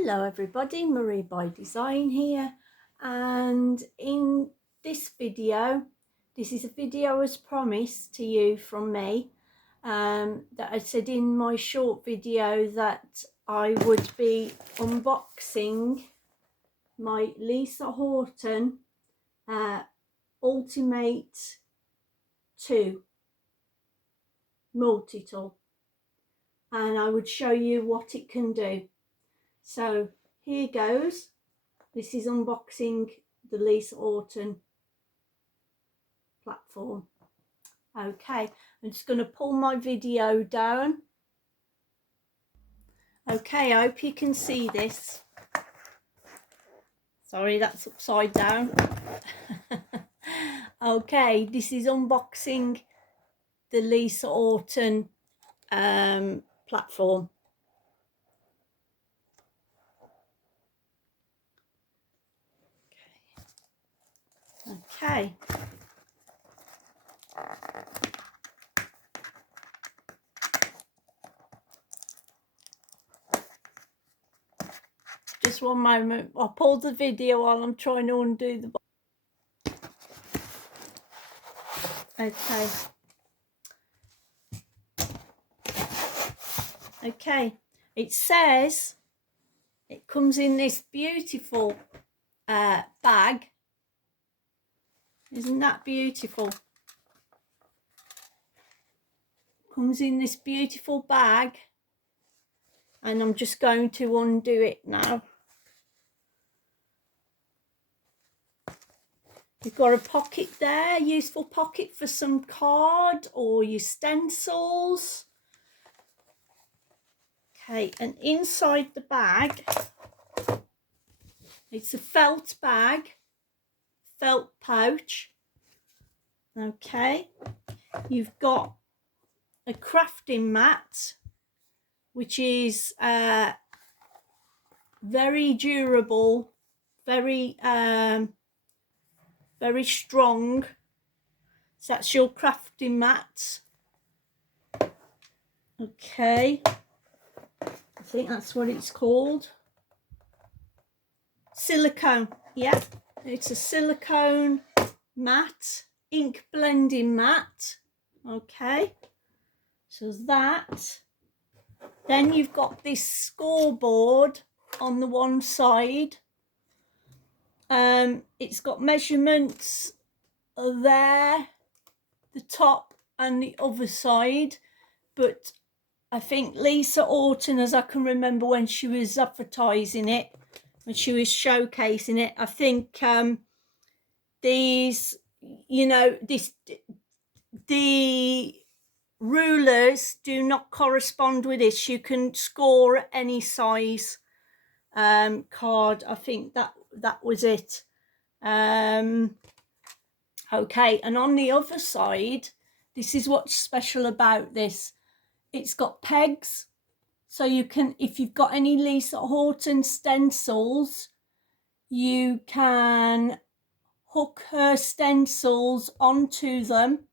Hello everybody, Marie by Design here, and in this video, this is a video as promised to you from me, that I said in my short video that I would be unboxing my Lisa Horton ulti-mate 2 multi-tool, and I would show you what it can do. So here goes. This is unboxing the Lisa Horton platform. Okay, I'm just going to pull my video down. Okay, I hope you can see this. Sorry, that's upside down. Okay, this is unboxing the Lisa Horton platform. Okay. Just one moment. I'll pause the video while I'm trying to undo the box. Okay. Okay. It says it comes in this beautiful bag. Isn't that beautiful? Comes in this beautiful bag, and I'm just going to undo it now. You've got a pocket there, useful pocket for some card or your stencils. Okay, and inside the bag, it's a felt bag, felt pouch. Okay, you've got a crafting mat, which is very durable, very strong. So that's your crafting mat. Okay, I think that's what it's called. Silicone, yeah, it's a silicone mat, ink blending mat. Okay, so that. Then you've got this scoreboard on the one side. It's got measurements there, the top and the other side, but I think Lisa Horton, as I can remember when she was advertising it, when she was showcasing it, I think these, you know, the rulers do not correspond with this. You can score any size card. I think that was it. Okay, and on the other side, this is what's special about this. It's got pegs, so you can, if you've got any Lisa Horton stencils, you can hook her stencils onto them.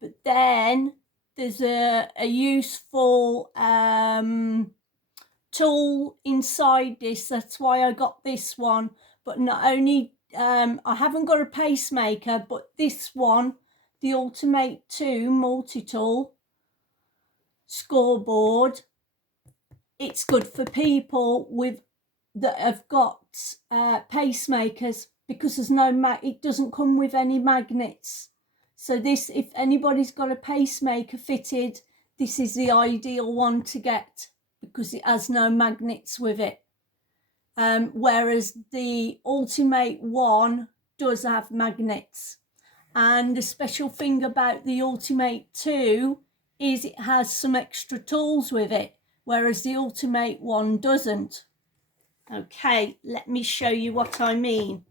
But then there's a useful tool inside this. That's why I got this one. But not only I haven't got a pacemaker, but this one, the ulti-mate 2 multi-tool scoreboard, it's good for people that have got pacemakers, because there's no it doesn't come with any magnets. So this, if anybody's got a pacemaker fitted, this is the ideal one to get, because it has no magnets with it. Whereas the ulti-mate one does have magnets. And the special thing about the ulti-mate 2 is it has some extra tools with it, whereas the ulti-mate one doesn't. Okay, let me show you what I mean.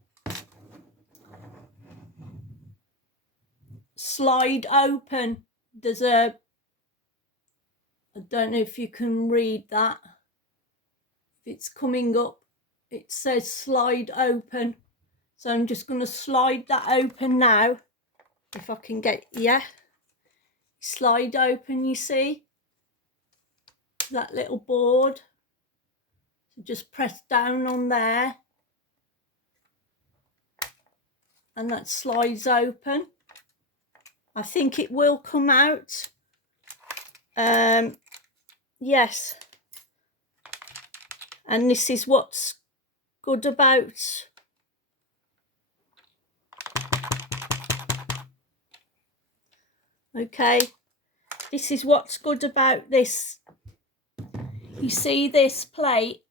Slide open. There's a, I don't know if you can read that. If it's coming up, it says slide open. So I'm just going to slide that open now. If I can get, yeah. Slide open, you see that little board. So just press down on there and that slides open. I think it will come out. Yes. And this is what's good about this is what's good about this. You see this plate,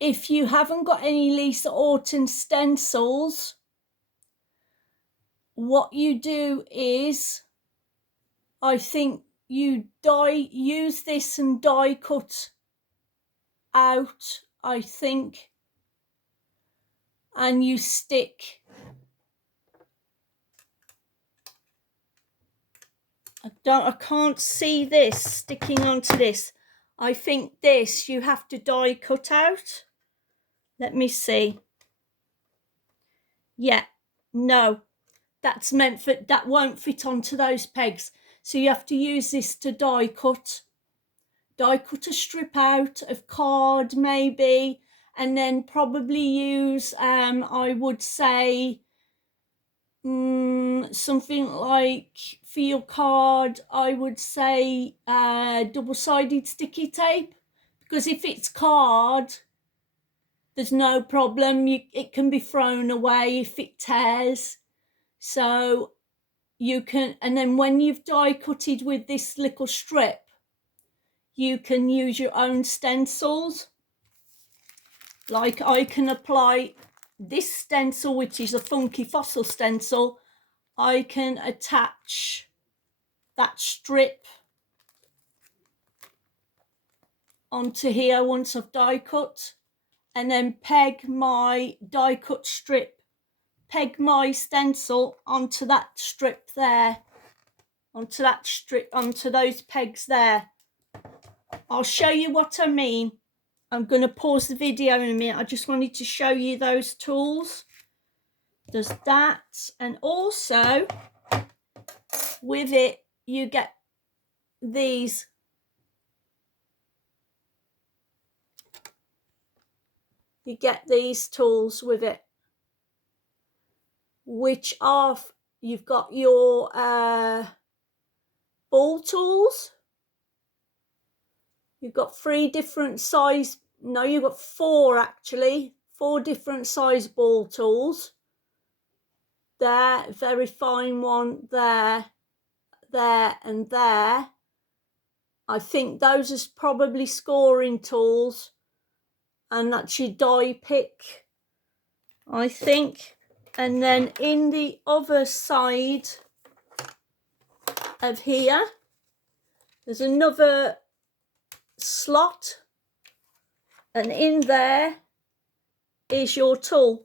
if you haven't got any Lisa Horton stencils, what you do is, I think you use this and die cut out, I think, and you stick. I can't see this sticking onto this. I think this you have to die cut out. Let me see. Yeah, no, that's meant for, that won't fit onto those pegs. So you have to use this to die cut a strip out of card maybe, and then probably use, I would say, something like, for your card, I would say double-sided sticky tape, because if it's card, there's no problem. It can be thrown away if it tears. So you can, and then when you've die cutted with this little strip, you can use your own stencils. Like I can apply this stencil, which is a funky fossil stencil. I can attach that strip onto here once I've die cut, and then peg my die cut strip, peg my stencil onto that strip there, onto that strip, onto those pegs there. I'll show you what I mean. I'm going to pause the video in a minute. I just wanted to show you those tools. There's that, and also with it you get these. You get these tools with it, which are, you've got your ball tools. You've got 3 different size, no, you've got 4 actually, 4 different size ball tools. There, very fine one, there, and there. I think those are probably scoring tools, and that's your die pick, I think. And then in the other side of here, there's another slot, and in there is your tool.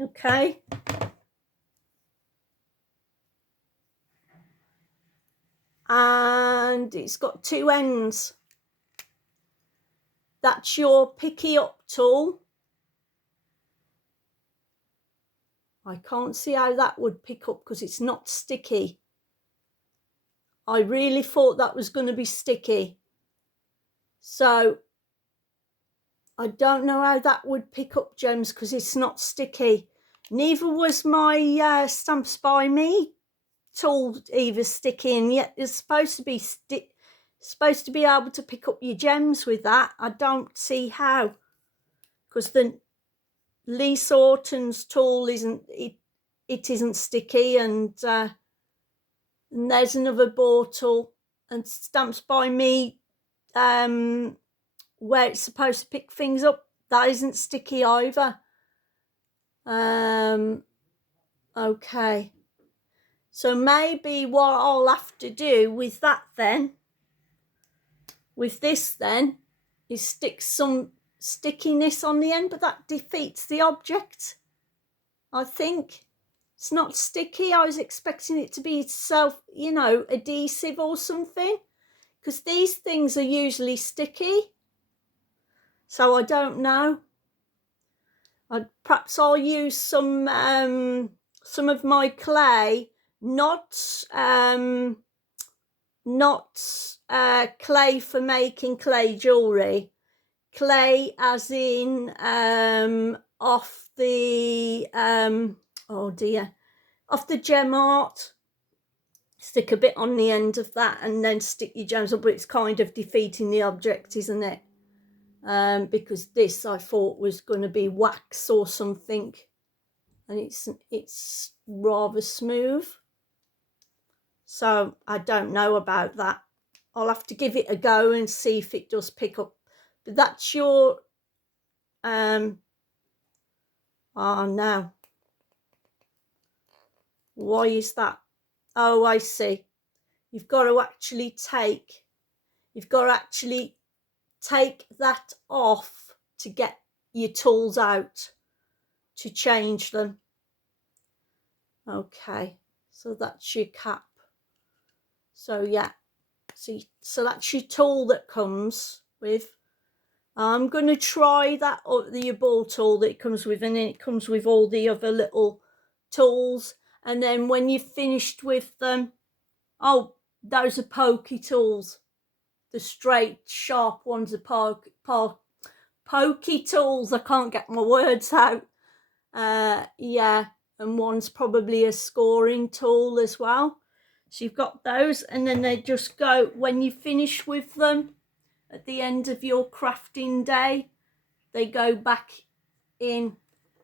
Okay. And it's got 2 ends. That's your picky up tool. I can't see how that would pick up because it's not sticky. I really thought that was going to be sticky. So I don't know how that would pick up gems because it's not sticky. Neither was my Stamps by Me tool either sticky, and yet it's supposed to be able to pick up your gems with that. I don't see how, because the Lisa Horton's tool isn't sticky, and there's another ball tool, and Stamps by Me, where it's supposed to pick things up, that isn't sticky either. Okay, so maybe what I'll have to do with that then, with this then, is stick some stickiness on the end, but that defeats the object. I think it's not sticky. I was expecting it to be adhesive or something, because these things are usually sticky. So I don't know. Perhaps I'll use some of my clay, not not clay for making clay jewellery. Clay as in off the oh dear, off the gem art. Stick a bit on the end of that and then stick your gems up, but it's kind of defeating the object, isn't it? Because this I thought was going to be wax or something, and it's rather smooth, so I don't know about that. I'll have to give it a go and see if it does pick up. But that's your oh no, why is that? Oh, I see. You've got to actually take that off to get your tools out to change them. Okay, so that's your cap. So yeah, so that's your tool that comes with. I'm going to try that, or the ball tool that it comes with, and then it comes with all the other little tools. And then when you've finished with them, oh, those are pokey tools. The straight, sharp ones are pokey tools. I can't get my words out. Yeah, and one's probably a scoring tool as well. So you've got those, and then they just go, when you finish with them at the end of your crafting day, they go back in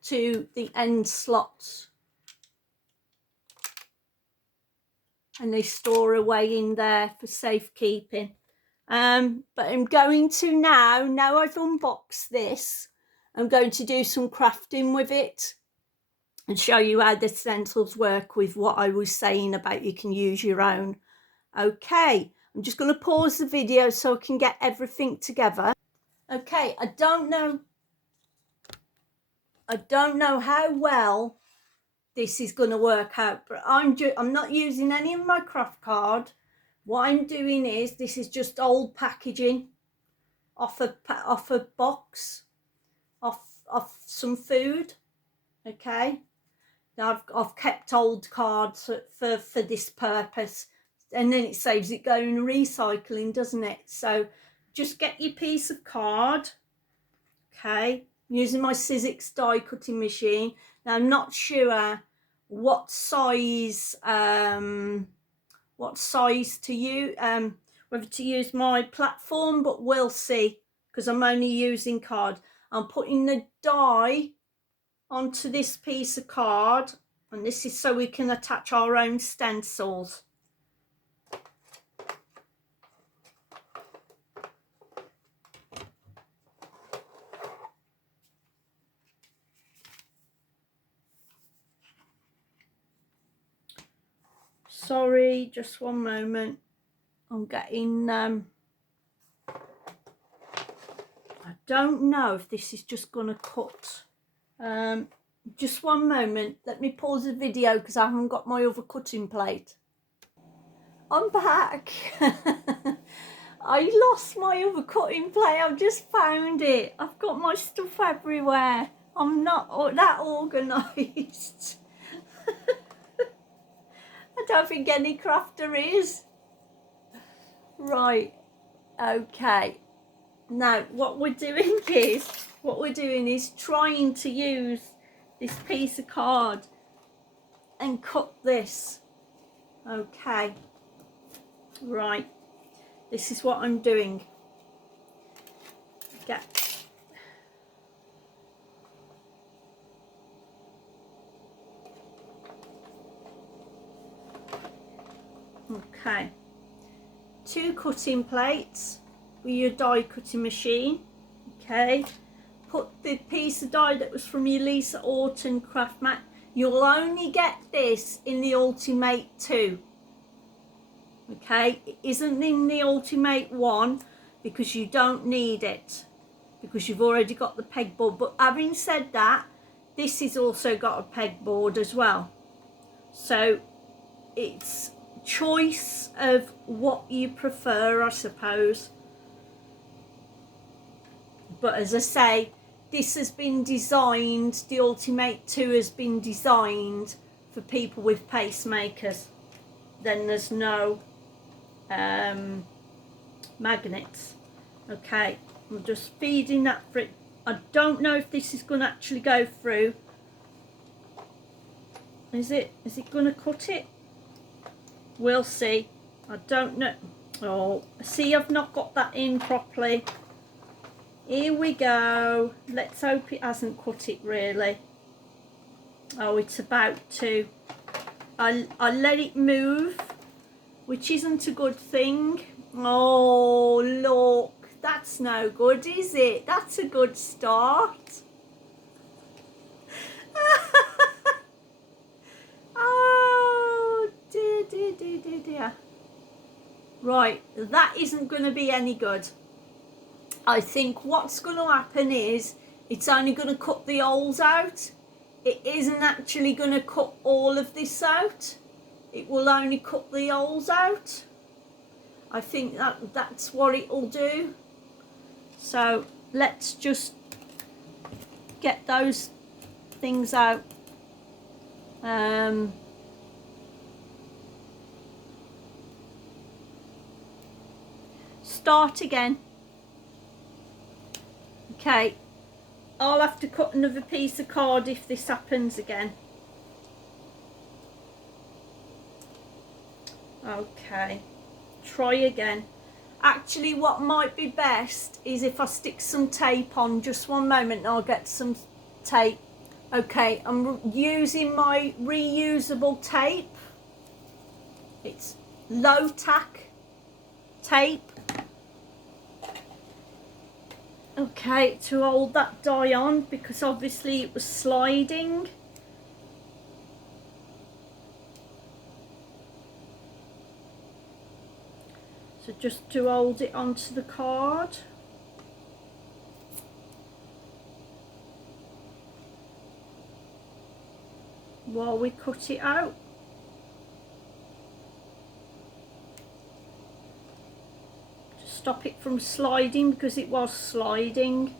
to the end slots and they store away in there for safekeeping. But I'm going to now I've unboxed this, I'm going to do some crafting with it and show you how the stencils work with what I was saying about you can use your own. Okay, I'm just going to pause the video so I can get everything together. Okay, I don't know how well this is going to work out, but I'm not using any of my craft card. What I'm doing is, this is just old packaging off a box, off some food. Okay, now I've kept old cards for this purpose, and then it saves it going recycling, doesn't it? So just get your piece of card. Okay, using my Sizzix die cutting machine. Now I'm not sure what size to use, whether to use my platform, but we'll see, because I'm only using card. I'm putting the die onto this piece of card, and this is so we can attach our own stencils. Sorry, just one moment. I'm getting I don't know if this is just gonna cut. Just one moment, let me pause the video because I haven't got my other cutting plate. I'm back. I lost my other cutting plate. I've just found it. I've got my stuff everywhere. I'm not that organised. I don't think any crafter is. Right, okay. Now what we're doing is trying to use this piece of card and cut this. Okay, right, this is what I'm doing. Okay, 2 cutting plates with your die cutting machine. Okay, put the piece of die that was from your Lisa Horton craft mat. You'll only get this in the ulti-mate 2. Okay, it isn't in the ulti-mate 1 because you don't need it, because you've already got the pegboard. But having said that, this has also got a pegboard as well, so it's choice of what you prefer, I suppose. But as I say, this has been designed, the ulti-mate 2 has been designed for people with pacemakers. Then there's no magnets. Okay, I'm just feeding that for it. I don't know if this is going to actually go through. Is it going to cut it? We'll see. I don't know. Oh, see, I've not got that in properly. Here we go. Let's hope it hasn't cut it really. Oh, it's about to. I let it move, which isn't a good thing. Oh, look. That's no good, is it? That's a good start. Oh, dear, dear, dear, dear, dear. Right, that isn't going to be any good. I think what's going to happen is it's only going to cut the holes out. It isn't actually going to cut all of this out. It will only cut the holes out. I think that's what it'll do. So let's just get those things out. Start again. Okay, I'll have to cut another piece of card if this happens again. Okay, try again. Actually, what might be best is if I stick some tape on. Just one moment and I'll get some tape. Okay, I'm using my reusable tape. It's low tack tape. Okay, to hold that die on, because obviously it was sliding. So just to hold it onto the card. While we cut it out. To stop it from sliding, because it was sliding.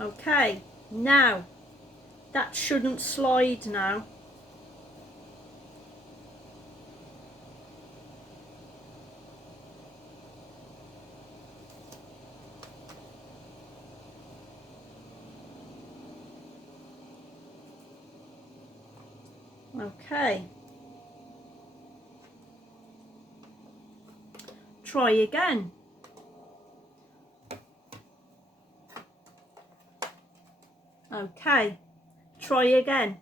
Okay, now that shouldn't slide now. Okay, try again. Okay, try again.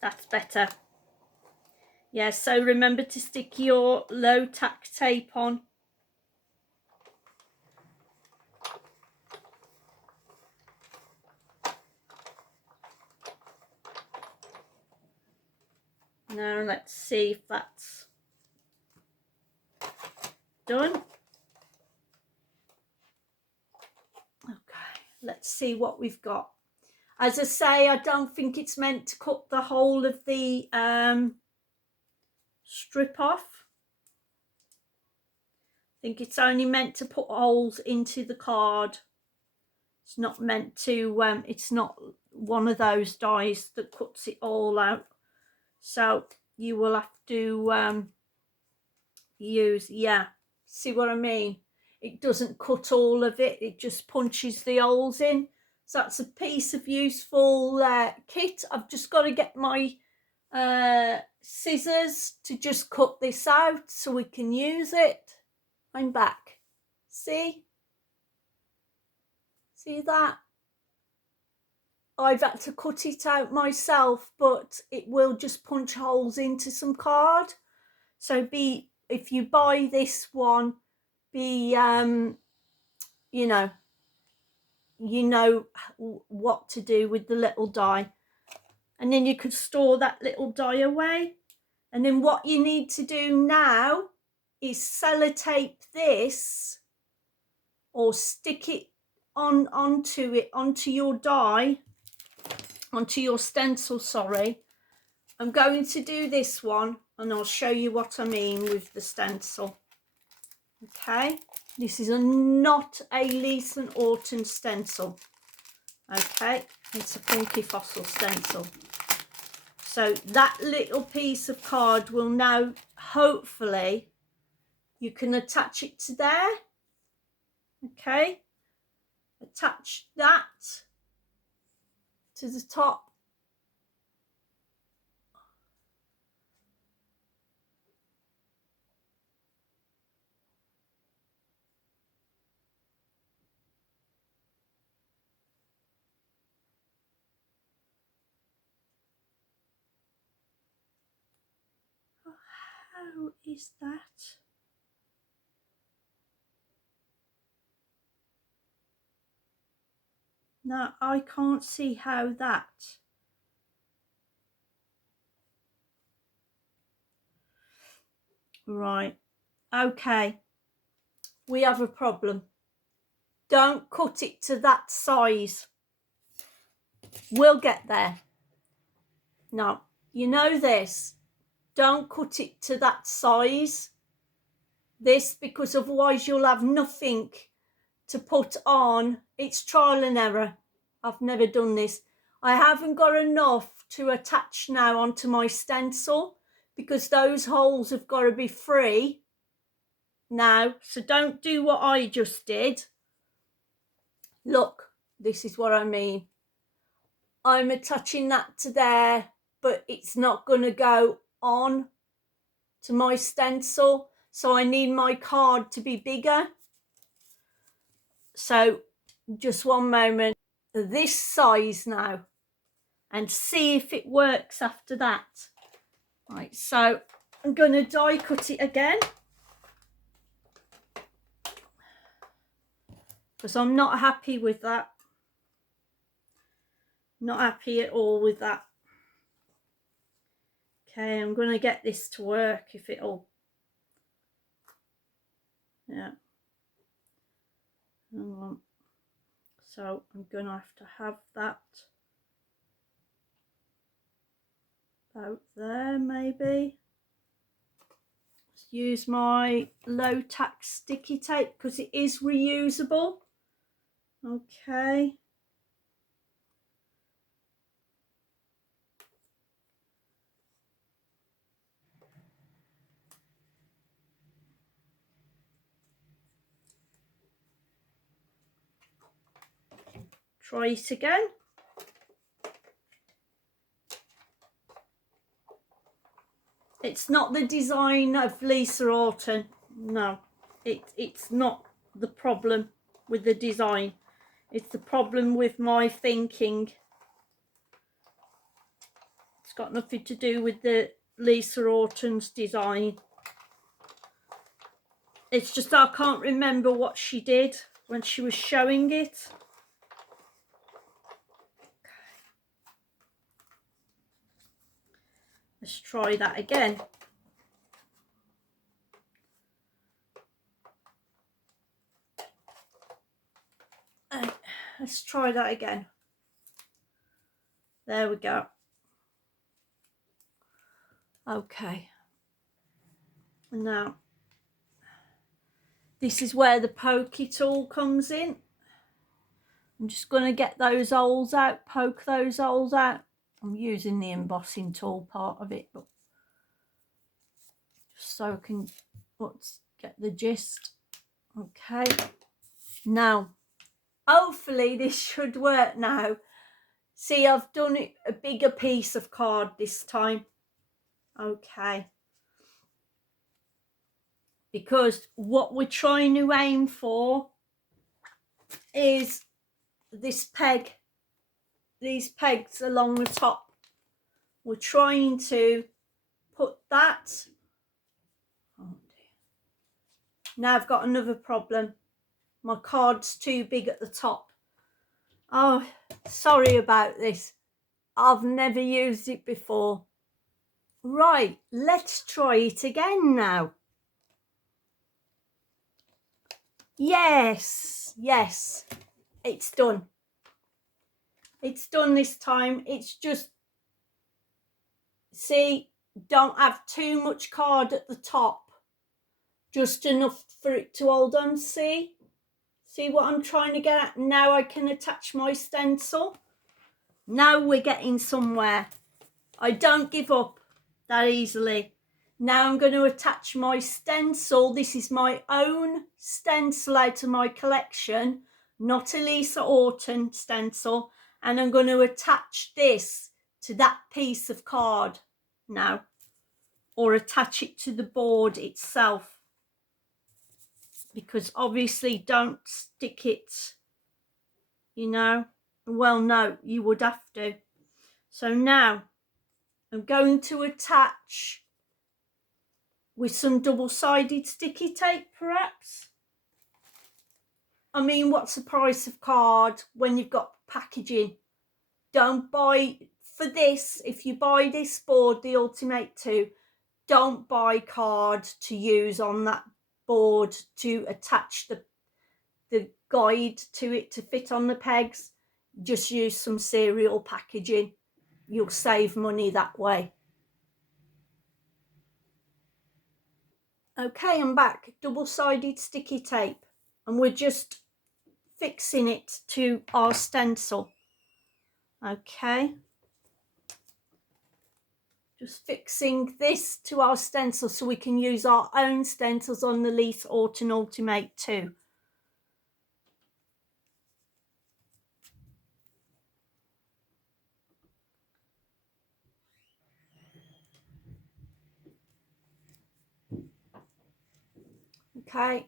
That's better. Yeah, so remember to stick your low tack tape on. Now let's see if that's done. Okay, let's see what we've got. As I say, I don't think it's meant to cut the whole of the strip off. I think it's only meant to put holes into the card. It's not meant to, it's not one of those dies that cuts it all out. So you will have to use, yeah, see what I mean? It doesn't cut all of it, it just punches the holes in. So that's a piece of useful kit. I've just got to get my scissors to just cut this out so we can use it. I'm back. See that? I've had to cut it out myself, but it will just punch holes into some card. So if you buy this one, you know what to do with the little die. And then you could store that little die away. And then what you need to do now is sellotape this, or stick it onto your die, onto your stencil, sorry. I'm going to do this one and I'll show you what I mean with the stencil. Okay, this is not a Lisa Horton stencil. Okay, It's a funky fossil stencil. So that little piece of card will now, hopefully, you can attach it to there. Okay. Attach that to the top. How is that? No, I can't see how that. Right. Okay. We have a problem. Don't cut it to that size. We'll get there. No, you know this. Don't cut it to that size. This, because otherwise you'll have nothing to put on. It's trial and error. I've never done this. I haven't got enough to attach now onto my stencil because those holes have got to be free now. So don't do what I just did. Look, this is what I mean. I'm attaching that to there, but it's not going to go on to my stencil. So I need my card to be bigger. So just one moment. This size now, and see if it works after that. Right, so I'm going to die cut it again because I'm not happy with that. Not happy at all with that. Okay, I'm going to get this to work if it'll. Yeah. Hang on. So I'm going to have that about there maybe. Let's use my low tack sticky tape because it is reusable. Okay. Try it again. It's not the design of Lisa Horton. No, it's not the problem with the design. It's the problem with my thinking. It's got nothing to do with the Lisa Horton's design. It's just I can't remember what she did when she was showing it. Let's try that again. Let's try that again. There we go. Okay. Now, this is where the pokey tool comes in. I'm just going to get those holes out, poke those holes out. I'm using the embossing tool part of it, but just so I can get the gist. Okay. Now, hopefully this should work now. See, I've done it a bigger piece of card this time. Okay. Because what we're trying to aim for is this peg, these pegs along the top. We're trying to put that. Oh dear. Now I've got another problem. My card's too big at the top. Oh, sorry about this. I've never used it before. Right, let's try it again now. Yes, yes, it's done. It's done this time. It's just, see, don't have too much card at the top. Just enough for it to hold on, see? See what I'm trying to get at? Now I can attach my stencil. Now we're getting somewhere. I don't give up that easily. Now I'm going to attach my stencil. This is my own stencil out of my collection, not a Lisa Horton stencil. And I'm going to attach this to that piece of card now, or attach it to the board itself, because obviously don't stick it, you know. Well, no, you would have to. So now I'm going to attach with some double-sided sticky tape, perhaps. I mean, what's the price of card when you've got packaging? Don't buy, for this, if you buy this board, the ulti-mate 2, don't buy card to use on that board to attach the guide to it to fit on the pegs. Just use some cereal packaging. You'll save money that way. Okay, I'm back. Double-sided sticky tape, and we're just fixing it to our stencil. Okay, just fixing this to our stencil so we can use our own stencils on the Lisa Horton ulti-mate 2. Okay,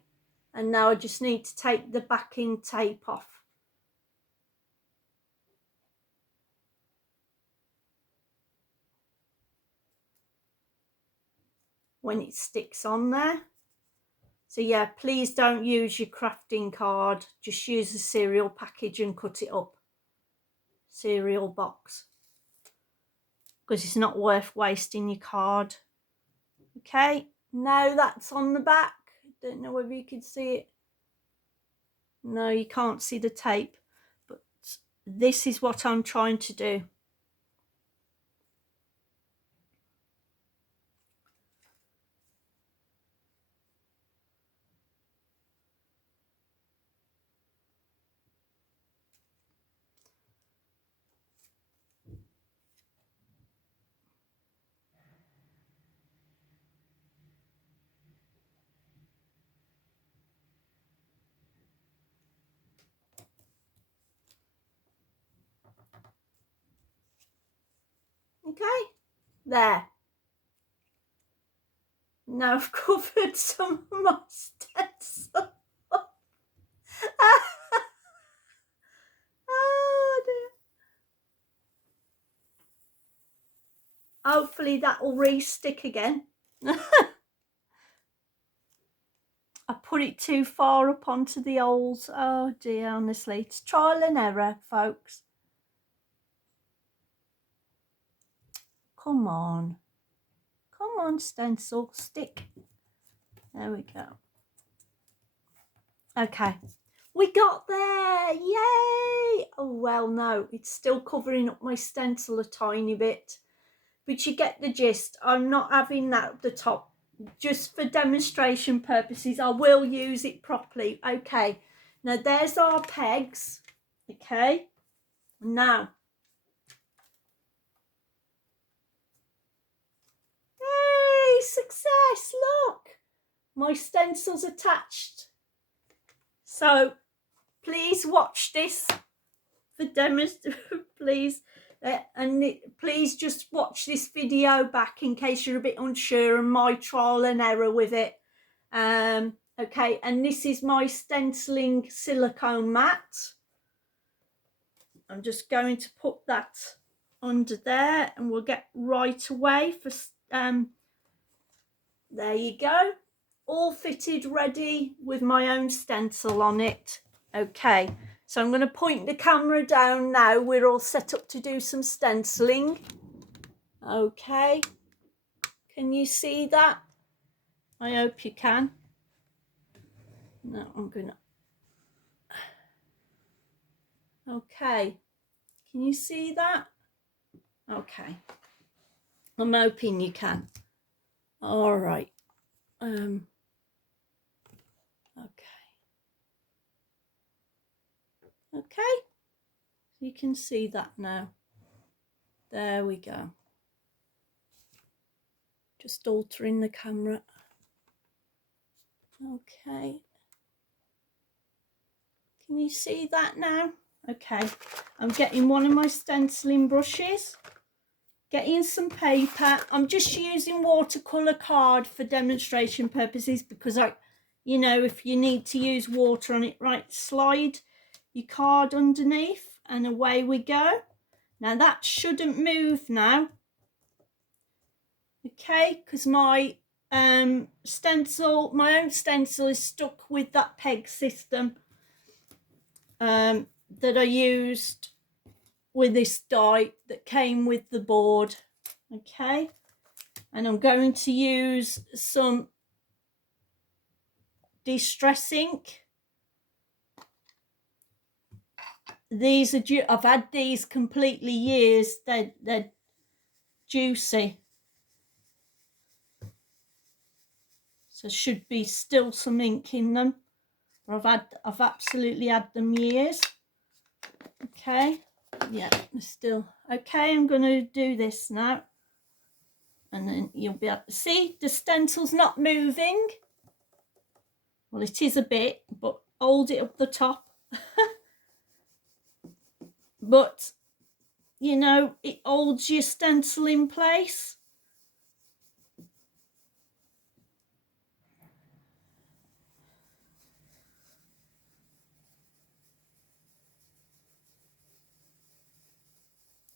and now I just need to take the backing tape off. When it sticks on there. So yeah, please don't use your crafting card. Just use the cereal package and cut it up. Cereal box. Because it's not worth wasting your card. Okay, now that's on the back. Don't know whether you can see it. No, you can't see the tape. But this is what I'm trying to do. Okay, there. Now I've covered some of my stencil. Oh dear. Hopefully that will re-stick again. I put it too far up onto the holes. Oh dear, honestly. It's trial and error, folks. Come on. Come on, stencil. Stick. There we go. Okay. We got there. Yay! Oh, well, no. It's still covering up my stencil a tiny bit. But you get the gist. I'm not having that at the top. Just for demonstration purposes, I will use it properly. Okay. Now, there's our pegs. Okay. Now. Hey, success. Look. My stencil's attached. So, please watch this for demonstration, please. Please just watch this video back in case you're a bit unsure and my trial and error with it. Okay, and this is my stenciling silicone mat. I'm just going to put that under there and we'll get right away for there you go, all fitted, ready with my own stencil on it. Okay, so I'm going to point the camera down now. We're all set up to do some stenciling. Okay, can you see that? I hope you can. No, I'm gonna. Okay, can you see that? Okay, I'm hoping you can. All right. Okay. Okay, you can see that now. There we go. Just altering the camera. Okay. Can you see that now? Okay. I'm getting one of my stenciling brushes, getting some paper. I'm just using watercolour card for demonstration purposes because you know, if you need to use water on it, right, slide your card underneath and away we go. Now that shouldn't move now. Okay, because my stencil, my own stencil is stuck with that peg system that I used with this die that came with the board. Okay, and I'm going to use some Distress ink. These are I've had these completely years. They're juicy, so should be still some ink in them. But I've absolutely had them years. Okay, yeah, still okay. I'm going to do this now, and then you'll be able to see the stencil's not moving. Well, it is a bit, but hold it up the top. But you know, it holds your stencil in place.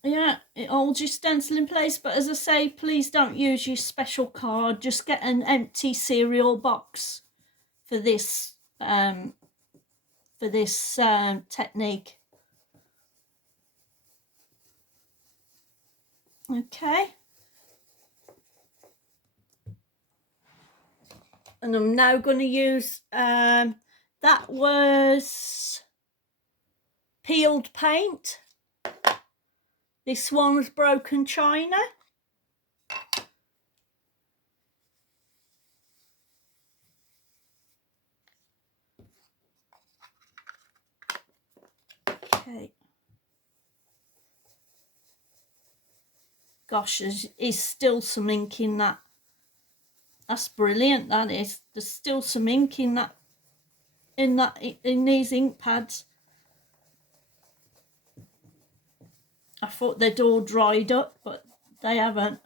Yeah, it holds your stencil in place, but as I say, please don't use your special card. Just get an empty cereal box for this technique. Okay. And I'm now going to use that was peeled paint. This one's broken china. Okay. Gosh, there's still some ink in that. That's brilliant, that is. There's still some ink in that, in these ink pads. I thought they'd all dried up, but they haven't.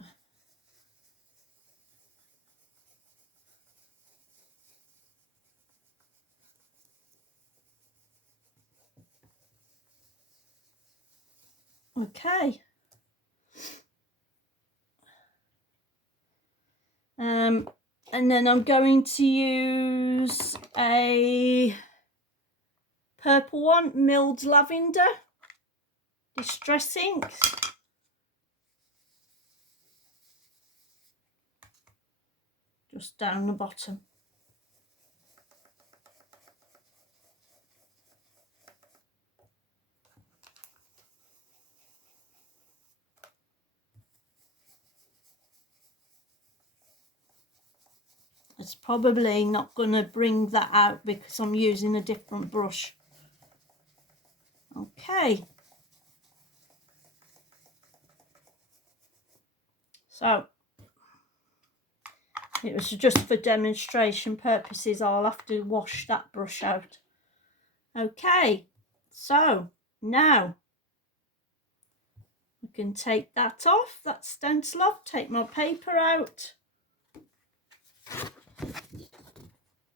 Okay. And then I'm going to use a purple one, milled lavender, Distress ink. Just down the bottom. It's probably not going to bring that out because I'm using a different brush. Okay. So it was just for demonstration purposes. I'll have to wash that brush out. Okay, so now I can take that off, that stencil off, take my paper out.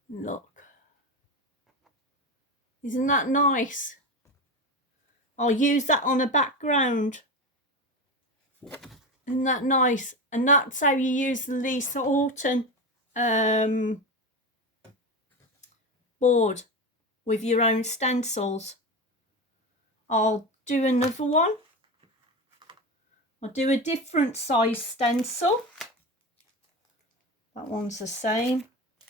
Look, isn't that nice? I'll use that on a background. Isn't that nice? And that's how you use the Lisa Horton board with your own stencils. I'll do another one. I'll do a different size stencil. That one's the same.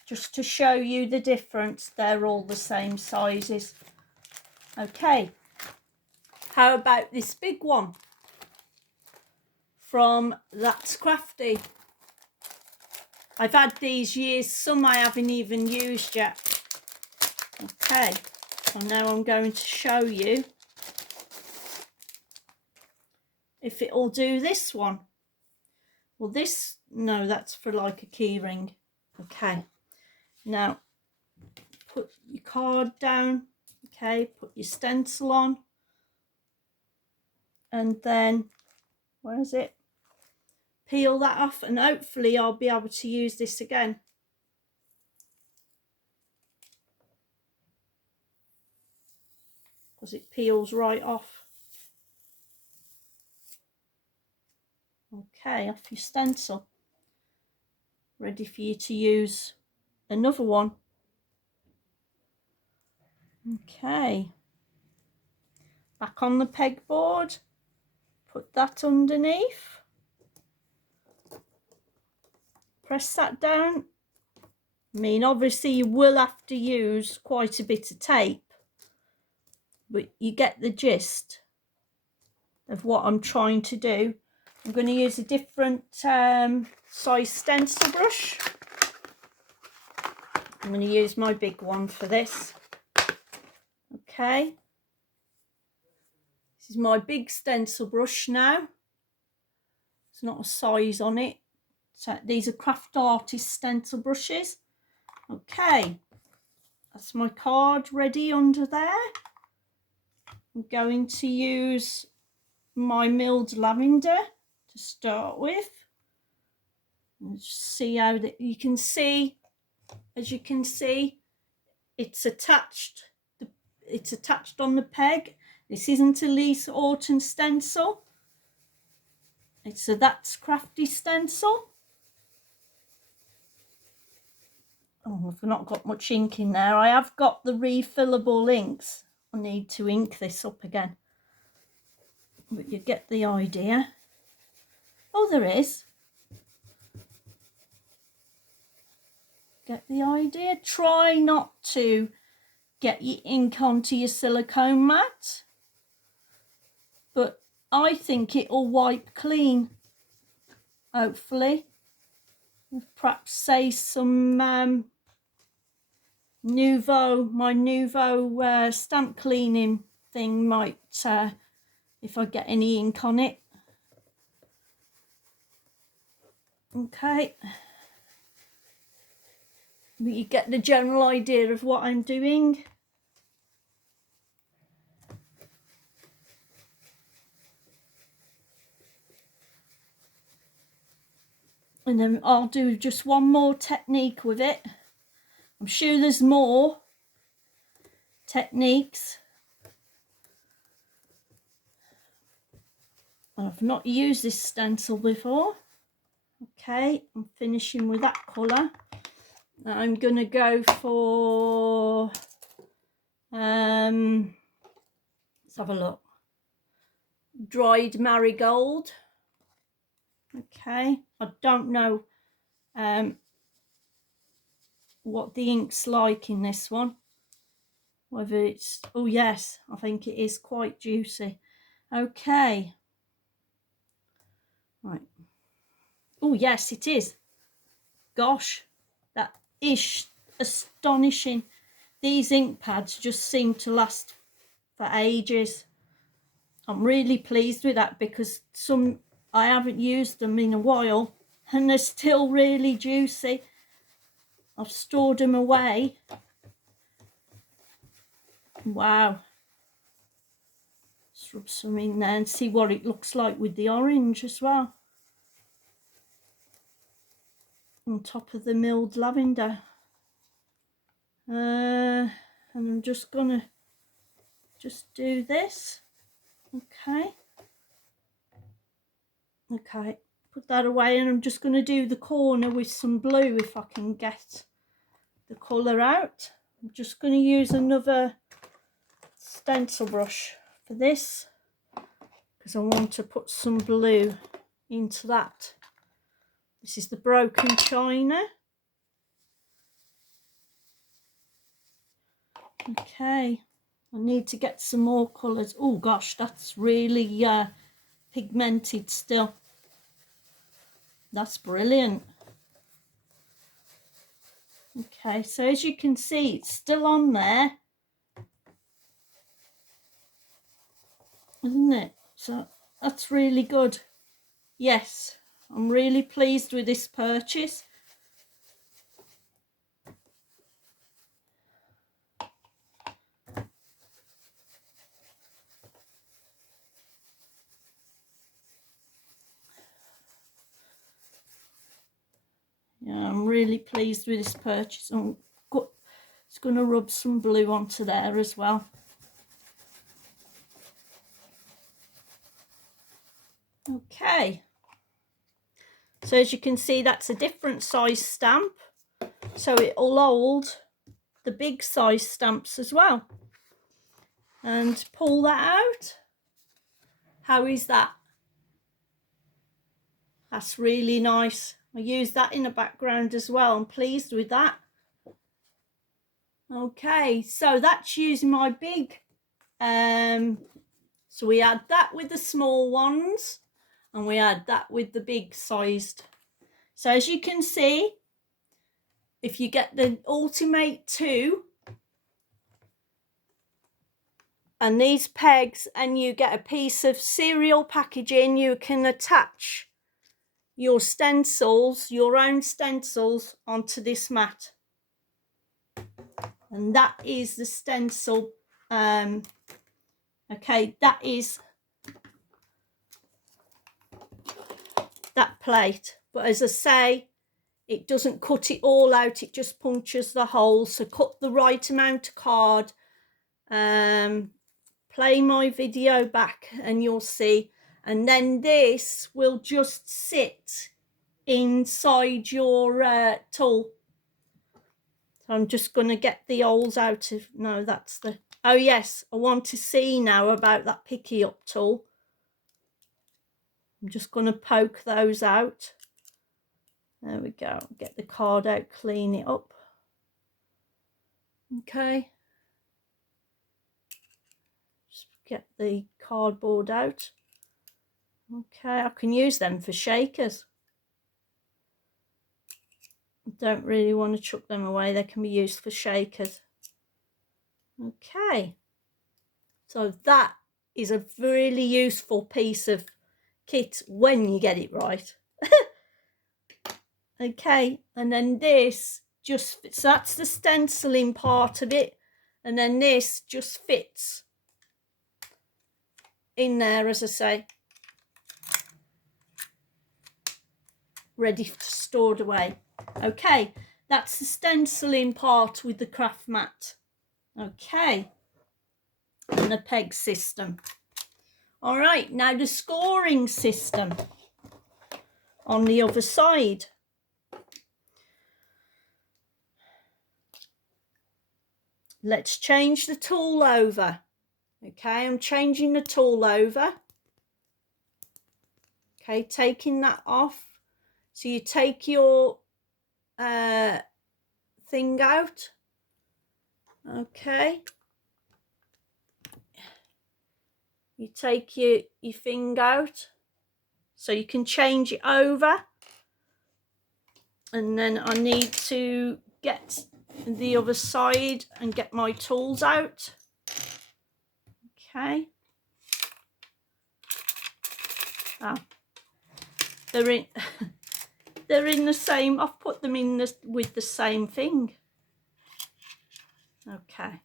Just to show you the difference, they're all the same sizes. Okay, how about this big one from That's Crafty? I've had these years, some I haven't even used yet. Okay, so now I'm going to show you. if it'll do this one. Well, this, no, that's for like a key ring. Okay, now put your card down. Okay, put your stencil on, and then, where is it? Peel that off, and hopefully I'll be able to use this again. Because it peels right off. Okay, off your stencil. Ready for you to use another one. Okay. Back on the pegboard. Put that underneath. Press that down. I mean, obviously you will have to use quite a bit of tape, but you get the gist of what I'm trying to do. I'm going to use a different size stencil brush. I'm going to use my big one for this. Okay. This is my big stencil brush now. It's not a size on it. So these are Craft Artist stencil brushes. Okay. That's my card ready under there. I'm going to use my milled lavender to start with. And see how that you can see, as you can see, it's attached. It's attached on the peg. This isn't a Lisa Horton stencil. It's a That's Crafty stencil. Oh, I've not got much ink in there. I have got the refillable inks. I need to ink this up again. But you get the idea. Oh, there is. Get the idea. Try not to get your ink onto your silicone mat. But I think it'll wipe clean. Hopefully. Perhaps say some my Nouveau stamp cleaning thing might, if I get any ink on it. Okay. But you get the general idea of what I'm doing. And then I'll do just one more technique with it. I'm sure there's more techniques. I've not used this stencil before. Okay, I'm finishing with that colour. Now I'm going to go for, let's have a look, dried marigold. Okay, I don't know what the ink's like in this one. Whether it's, oh yes, I think it is quite juicy. Okay. Right. Oh yes, it is. Gosh, that is astonishing. These ink pads just seem to last for ages. I'm really pleased with that because I haven't used them in a while and they're still really juicy. I've stored them away. Wow. Let's rub some in there and see what it looks like with the orange as well. On top of the milled lavender. And I'm just gonna do this. Okay. Okay, put that away, and I'm just going to do the corner with some blue if I can get the colour out. I'm just going to use another stencil brush for this because I want to put some blue into that. This is the broken china. Okay, I need to get some more colours. Oh gosh, that's really pigmented still. That's brilliant. Okay, so as you can see, it's still on there, isn't it? So That's really good. Yes, I'm really pleased with this purchase. Yeah, I'm really pleased with this purchase. I'm just going to rub some blue onto there as well. Okay. So as you can see, that's a different size stamp. So it'll hold the big size stamps as well. And pull that out. How is that? That's really nice. I use that in the background as well. I'm pleased with that. Okay, so that's using my big. So we add that with the small ones, and we add that with the big sized. So as you can see, if you get the ulti-mate 2 and these pegs, and you get a piece of cereal packaging, you can attach your stencils, your own stencils, onto this mat. And that is the stencil. Okay, that is that plate. But as I say, it doesn't cut it all out, it just punctures the hole. So cut the right amount of card. Play my video back and you'll see. And then this will just sit inside your tool. So I'm just going to get the holes out of, no, that's the, oh yes, I want to see now about that picky up tool. I'm just going to poke those out. There we go. Get the card out, clean it up. Okay. Just get the cardboard out. Okay, I can use them for shakers. I don't really want to chuck them away. They can be used for shakers. Okay. So that is a really useful piece of kit when you get it right. Okay, and then this just fits. So that's the stenciling part of it, and then this just fits in there, as I say, ready to stored away. Okay, that's the stenciling part with the craft mat. Okay, and the peg system. All right, now the scoring system on the other side. Let's change the tool over. Okay, I'm changing the tool over. Okay, taking that off. So you take your thing out. Okay. You take your thing out. So you can change it over. And then I need to get the other side and get my tools out. Okay. Oh, they're in they're in the same, I've put them in with the same thing. Okay.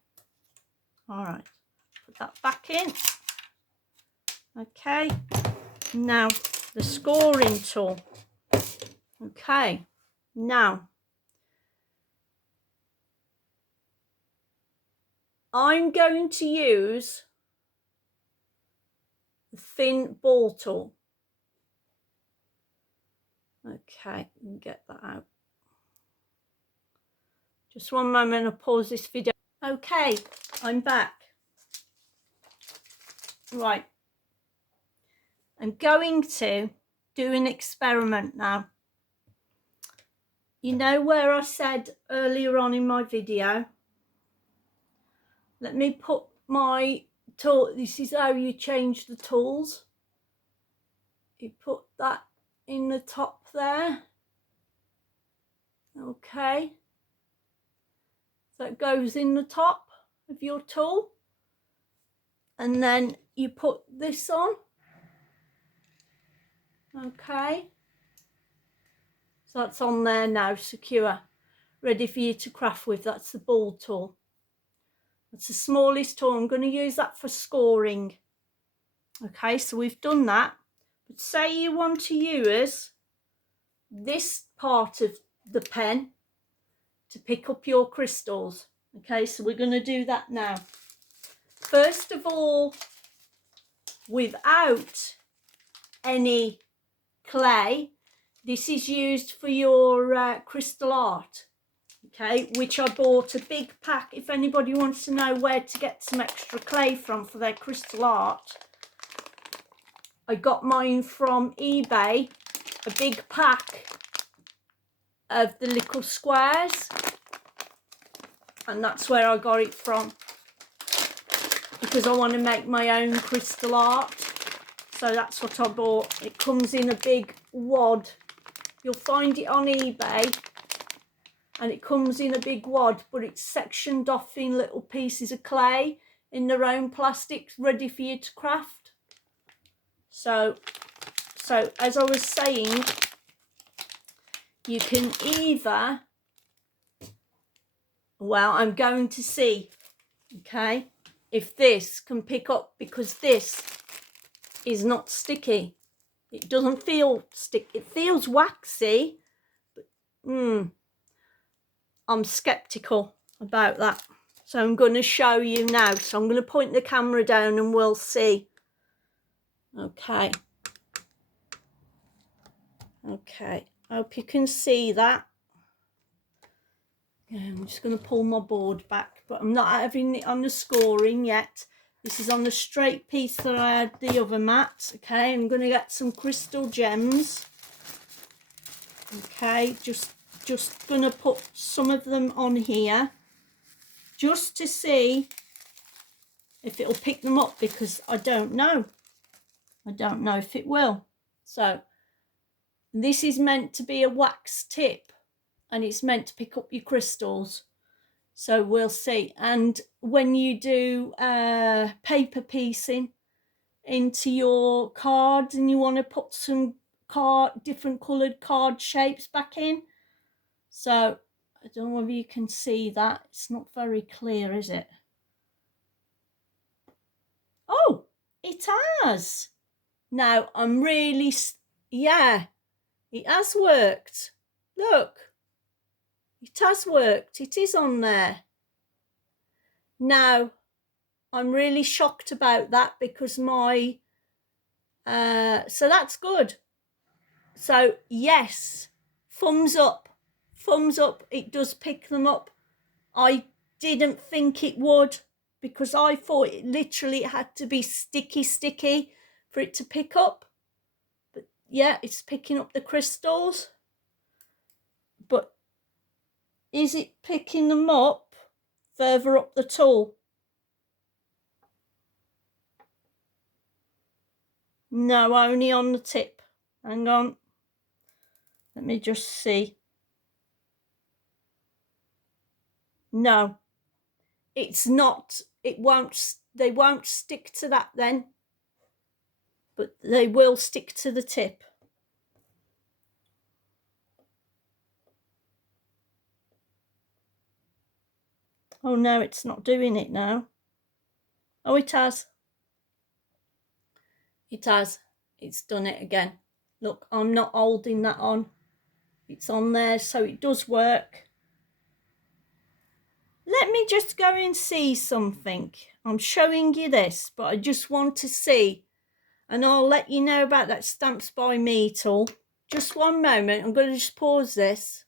All right. Put that back in. Okay. Now the scoring tool. Okay. Now I'm going to use the thin ball tool. Okay, get that out. Just one moment, I'll pause this video. Okay, I'm back. Right. I'm going to do an experiment now. You know where I said earlier on in my video, let me put my tool, this is how you change the tools. You put that in the top there. Okay. So it goes in the top of your tool. And then you put this on. Okay, so that's on there now, secure, ready for you to craft with. That's the ball tool. That's the smallest tool. I'm going to use that for scoring. Okay, so we've done that. But say you want to use this part of the pen to pick up your crystals. Okay, so we're going to do that now. First of all, without any clay, this is used for your crystal art. Okay, which I bought a big pack. If anybody wants to know where to get some extra clay from for their crystal art, I got mine from eBay, a big pack of the little squares, and that's where I got it from, because I want to make my own crystal art. So that's what I bought. It comes in a big wad. You'll find it on eBay, and it comes in a big wad, but it's sectioned off in little pieces of clay in their own plastic, ready for you to craft. So as I was saying, you can either, well, I'm going to see, okay, if this can pick up, because this is not sticky. It doesn't feel sticky. It feels waxy, but I'm skeptical about that. So I'm going to show you now. So I'm going to point the camera down and we'll see. Okay. Okay. I hope you can see that. I'm just going to pull my board back, but I'm not having it on the scoring yet. This is on the straight piece that I had the other mat. Okay, I'm going to get some crystal gems. Okay, just going to put some of them on here just to see if it'll pick them up, because I don't know. I don't know if it will. So this is meant to be a wax tip, and it's meant to pick up your crystals. So we'll see. And when you do paper piecing into your cards and you want to put some different coloured card shapes back in. So I don't know if you can see that. It's not very clear, is it? Oh, it has. Now I'm really, yeah, it has worked. Look. It has worked. It is on there. Now, I'm really shocked about that, because my... so that's good. So, yes, thumbs up. Thumbs up. It does pick them up. I didn't think it would, because I thought it literally had to be sticky for it to pick up. But, yeah, it's picking up the crystals. But is it picking them up further up the tool? No, only on the tip. Hang on. Let me just see. No, it's not. It won't. They won't stick to that then. But they will stick to the tip. Oh no, it's not doing it now. Oh, it has. It has. It's done it again. Look, I'm not holding that on. It's on there, so it does work. Let me just go and see something. I'm showing you this, but I just want to see. And I'll let you know about that Stamps by Me tool. Just one moment. I'm going to just pause this.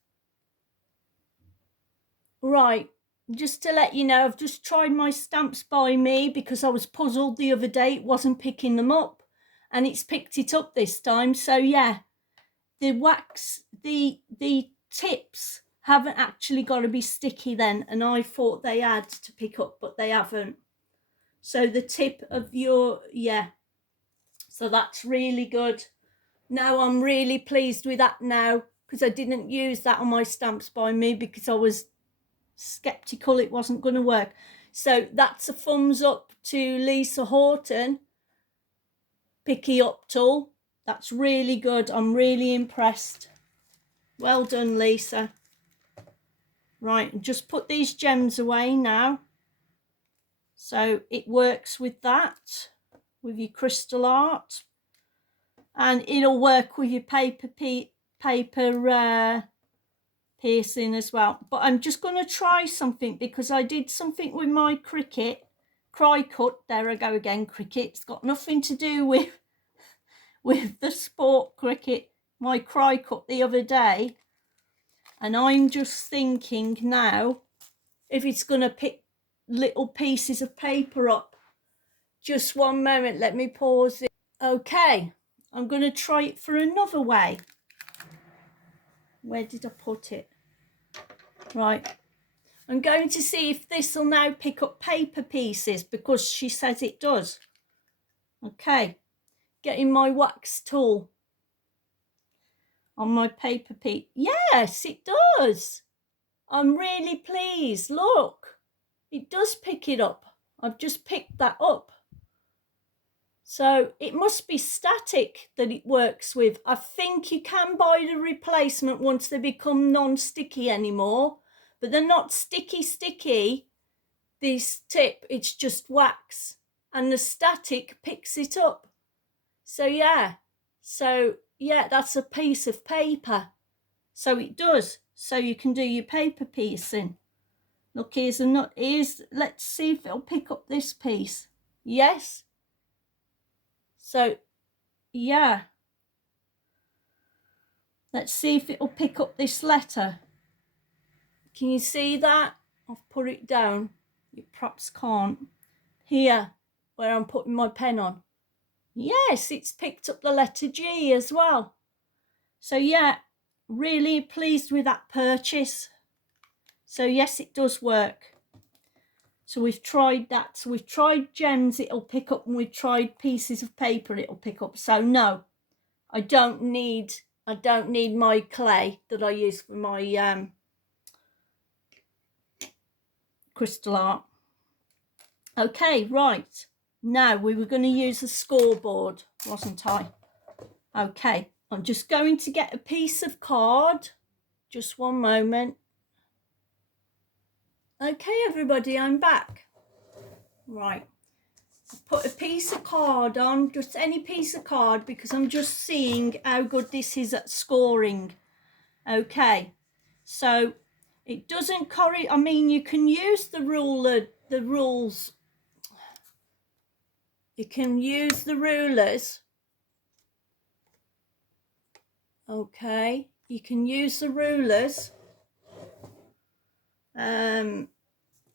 Right. Just to let you know, I've just tried my Stamps by Me, because I was puzzled the other day. It wasn't picking them up. And it's picked it up this time. So, yeah. The wax, the tips haven't actually got to be sticky then. And I thought they had to pick up, but they haven't. So the tip of your, yeah. So that's really good. Now I'm really pleased with that now, because I didn't use that on my Stamps by Me because I was skeptical it wasn't going to work. So that's a thumbs up to Lisa Horton Picky Up tool. That's really good. I'm really impressed. Well done, Lisa. Right, just put these gems away now. So it works with that, with your crystal art. And it'll work with your paper piercing as well. But I'm just going to try something, because I did something with my cricket, cry cut. There I go again, cricket. It's got nothing to do with the sport cricket, my cry cut the other day. And I'm just thinking now, if it's going to pick little pieces of paper up. Just one moment, let me pause it. Okay, I'm going to try it for another way. Where did I put it? Right, I'm going to see if this will now pick up paper pieces, because she says it does. Okay, getting my wax tool on my paper piece. Yes, it does. I'm really pleased. Look, it does pick it up. I've just picked that up. So it must be static that it works with. I think you can buy the replacement once they become non-sticky anymore, but they're not sticky, this tip. It's just wax, and the static picks it up. So yeah, that's a piece of paper. So it does. So you can do your paper piecing. Look, here's a nut. Let's see if it'll pick up this piece. Yes. So yeah, let's see if it'll pick up this letter. Can you see that? I've put it down. You perhaps can't. Here, where I'm putting my pen on. Yes, it's picked up the letter G as well. So yeah, really pleased with that purchase. So yes, it does work. So we've tried that. So we've tried gems, it'll pick up, and we've tried pieces of paper, it'll pick up. So no, I don't need my clay that I use for my crystal art. Okay, right. Now we were going to use a scoreboard, wasn't I? Okay, I'm just going to get a piece of card. Just one moment. Okay, everybody, I'm back. Right. Put a piece of card on, just any piece of card, because I'm just seeing how good this is at scoring. Okay, so it doesn't I mean, you can use the rules. You can use the rulers. Okay, you can use the rulers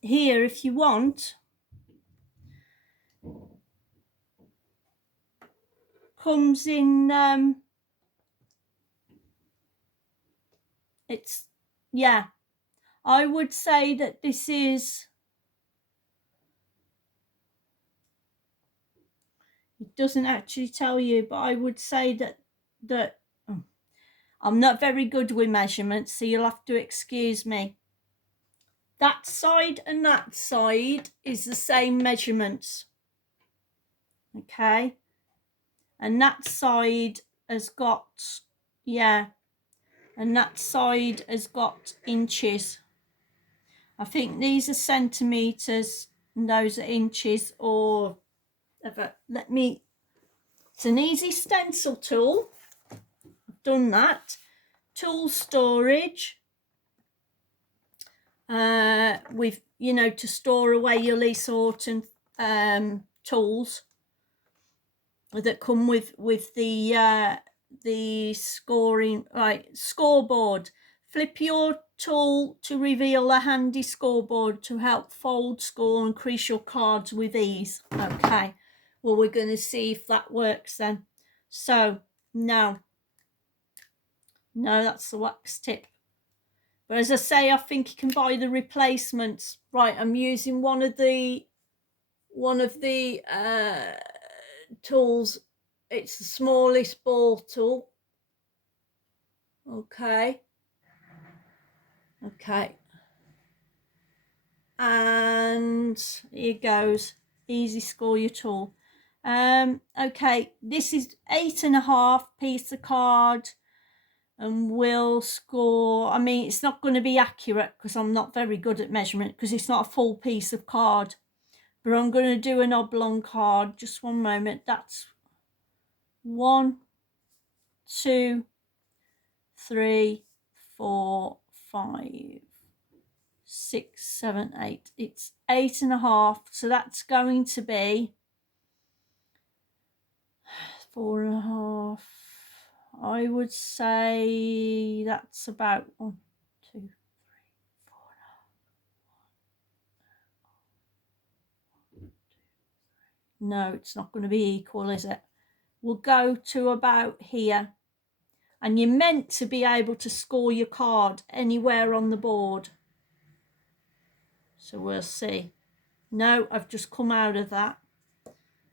here if you want. Comes in it's, yeah, I would say that this is, it doesn't actually tell you, but I would say that I'm not very good with measurements, so you'll have to excuse me. That side and that side is the same measurements. Okay, and that side has got, yeah, and that side has got inches. I think these are centimeters and those are inches, or let me, it's an easy stencil tool. I've done that. Tool storage, with, you know, to store away your Lisa Horton tools that come with the scoring, right, scoreboard. Flip your tool to reveal a handy scoreboard to help fold, score and crease your cards with ease. Okay, well, we're going to see if that works then. So no, that's the wax tip. But as I say, I think you can buy the replacements. Right, I'm using one of the tools. It's the smallest ball tool. Okay. And here goes. Easy score your tool. Okay, this is 8.5 piece of card, and we'll score. I mean, it's not going to be accurate because I'm not very good at measurement because it's not a full piece of card, but I'm going to do an oblong card. Just one moment. That's 1, 2, 3, 4, 5, 6, 7, 8. It's 8.5, so that's going to be 4.5. I would say that's about 1, 2, 3, 4.5. No, it's not going to be equal, is it? We'll go to about here. And you're meant to be able to score your card anywhere on the board. So we'll see. No, I've just come out of that.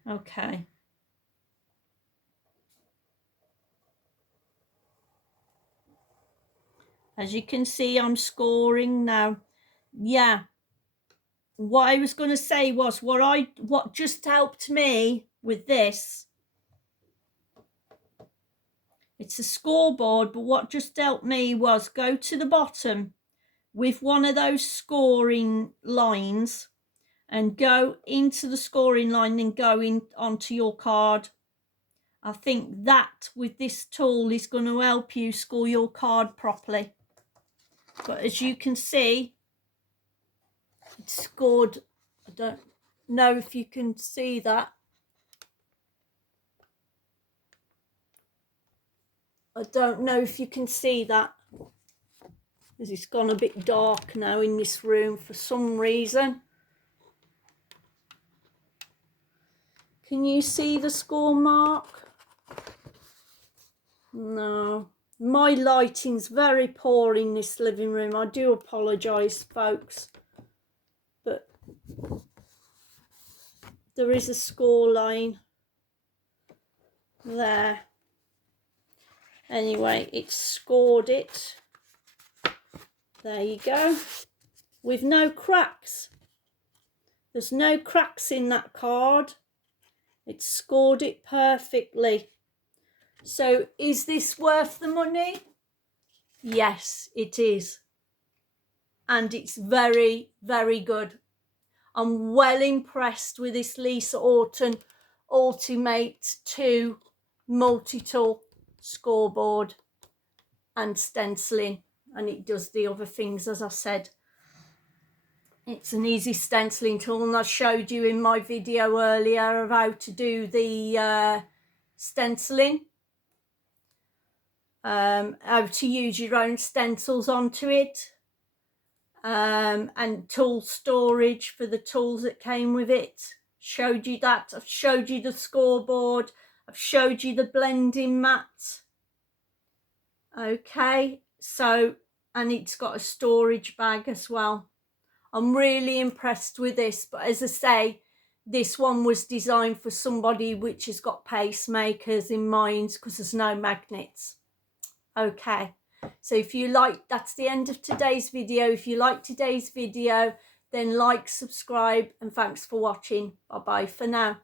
Okay. As you can see, I'm scoring now. Yeah. What I was going to say was what just helped me with this. It's a scoreboard, but what just helped me was go to the bottom with one of those scoring lines and go into the scoring line and go in onto your card. I think that with this tool is going to help you score your card properly. But as you can see, it's scored. I don't know if you can see that. I don't know if you can see that, because it's gone a bit dark now in this room for some reason. Can you see the score mark? No. My lighting's very poor in this living room. I do apologise, folks. But there is a score line there. Anyway, it's scored it. There you go. With no cracks. There's no cracks in that card. It's scored it perfectly. So is this worth the money? Yes, it is. And it's very, very good. I'm well impressed with this Lisa Horton ulti-mate 2 multi-tool scoreboard and stenciling, and it does the other things as I said. It's an easy stenciling tool, and I showed you in my video earlier of how to do the stenciling, how to use your own stencils onto it, and tool storage for the tools that came with it. Showed you that. I've showed you the scoreboard. I've showed you the blending mat. Okay, so, and it's got a storage bag as well. I'm really impressed with this, but as I say, this one was designed for somebody which has got pacemakers in mind because there's no magnets. Okay, so if you like, that's the end of today's video. If you like today's video, then like, subscribe, and thanks for watching. Bye bye for now.